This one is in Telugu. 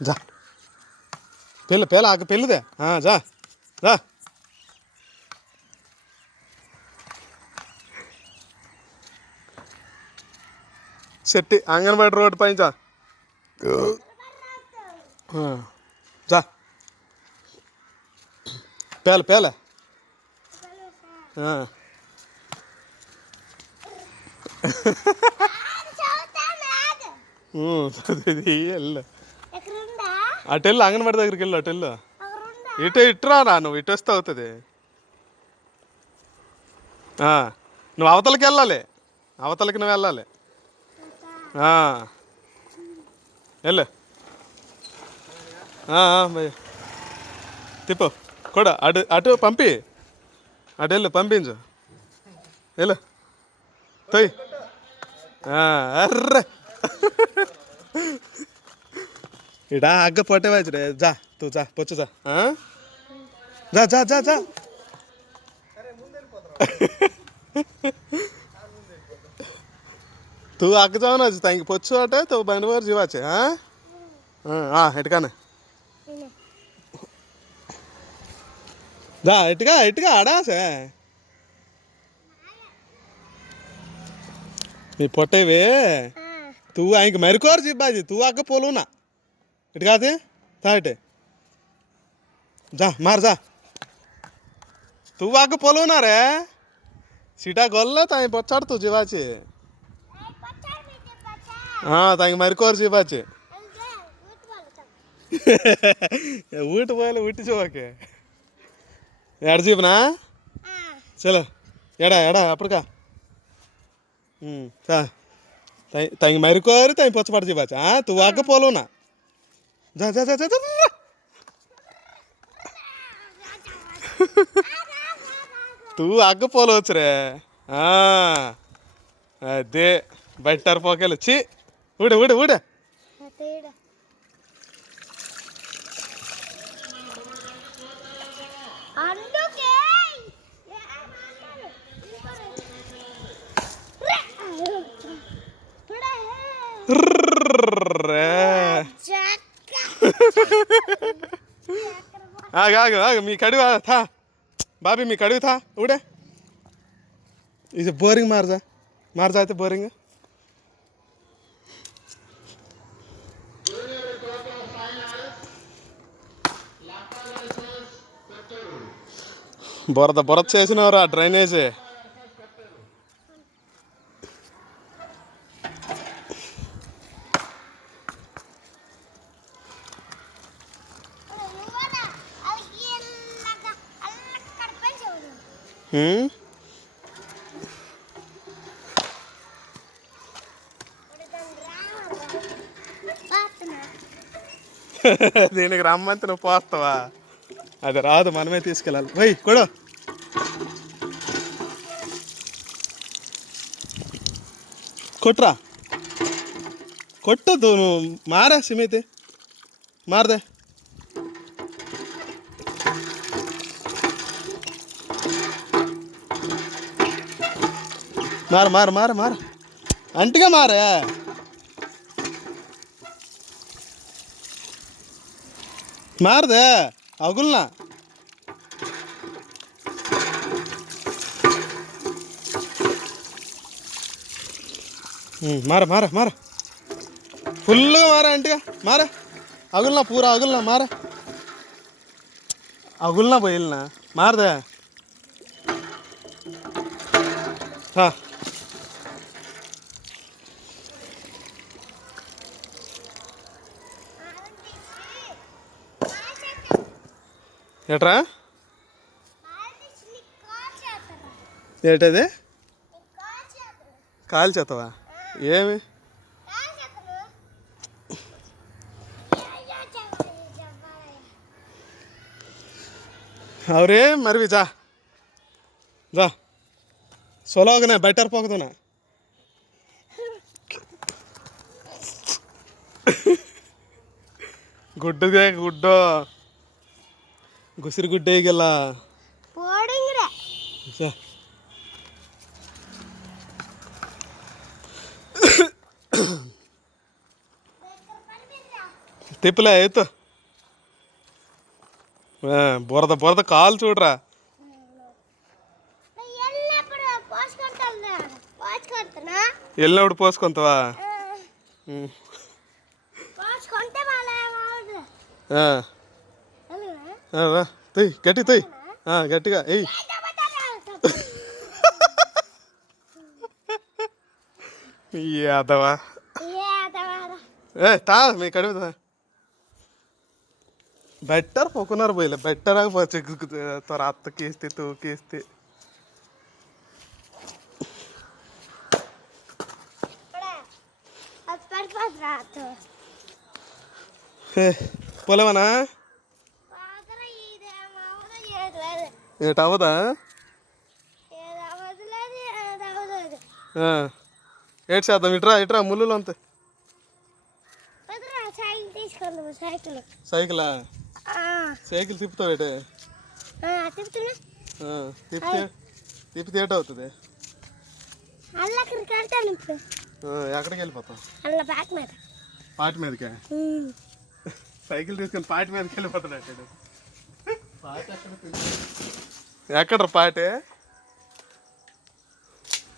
जा पेल आगे पेल दे हाँ जा जा सेट्टी अंगनवाड़ी रोड पै जा हाँ जा पेल पेल हाँ అటెళ్ళు అంగన్వాడి దగ్గరికి వెళ్ళు అటెళ్ళు ఇటురా రా నువ్వు ఇటు వస్తే అవుతుంది నువ్వు అవతలకి వెళ్ళాలి అవతలకి నువ్వు వెళ్ళాలి వెళ్ళు భయ్య తిప్పు కూడా అటు అటు పంపి అటు వెళ్ళు పంపించు వెళ్ళు తొయ్యి అర్రే इडा आग पटेवायच रे जा तू जा पोच जा जा जा जा जा तू आग जाऊ ना तांकी पोचू अटे तो बंडवर जीवाचे इटकाने जा इटका इटका आडास मी पोटेवे तू आईक मरकोर जीबाजी तू आग पोलू ना इटका ते इटे जा मार जा तू आग पोलू ना रे सीटा गोल्ला ताई पचाड तू जीवाचे हाँ ताई मरकोर जीवाचे ऊट बोले ऊट चोके एड जीवना चलो एड़ा एड़ा अपड़का ताई मरकोर ताई पचपाट जीवाचे हाँ तू आग पोलू ना जा जा जा जा जा तू आग पोलवच रे अदे बट्टर पोकेल ची उड़ उड़ उड़ आग आग आग मी कड़वा था बाबी मी कड़वी था उड़े इसे बोरिंग मार जाए तो बोरिंग బొరద బొరద చేసినవరా డ్రైనేజ్ దీనికి రమ్మంటే నువ్వు పోస్తావా అది రాదు మనమే తీసుకెళ్ళాలి పోయి కొడు కొట్టురా కొట్టద్దు నువ్వు మారా సిమైతే మారదే मार मार मार मार अंटगा मार मार दे अगुलना मार मार मार फुल मार अंटगा मार अगुलना पूरा अगुलना मार अगुलना बोलना मार दे हाँ ఏట్రా ఏటది కాల్ చేతవా ఏమి అవరే మరివి जा जा सोलोगने बेटर पोकदुना गुड्डे गुड्डो गुसिर गुड्डे गेला पोडिंग्रे తిప్పులే ఎత్తు. బురద బురద కాలు చూడరా. వెళ్ళినప్పుడు పోసుకుంటావా? తొయ్యి గట్టి తొయ్యి గట్టిగా ఎయ్. యాదవా తా మీ కడుపుతా బెటర్ పోకున్నారు పోయిలే బెటర్ ఆగిపోవచ్చు త్వర అత్తకేస్తే తోకేస్తే. పోలేవనా ఏటవదా? ఏడు చేద్దాం. ఇట్రా ఇట్రా ముళ్ళు అంతే. సైకిలా? సైకిల్ తిప్పుతావు ఏటే? తిప్పితే ఏట అవుతుంది? ఎక్కడికి వెళ్ళిపోతావు? పాటి మీదకే సైకిల్ తీసుకొని పాటి మీదకి వెళ్ళిపోతాడు. ఎక్కడ పాటే?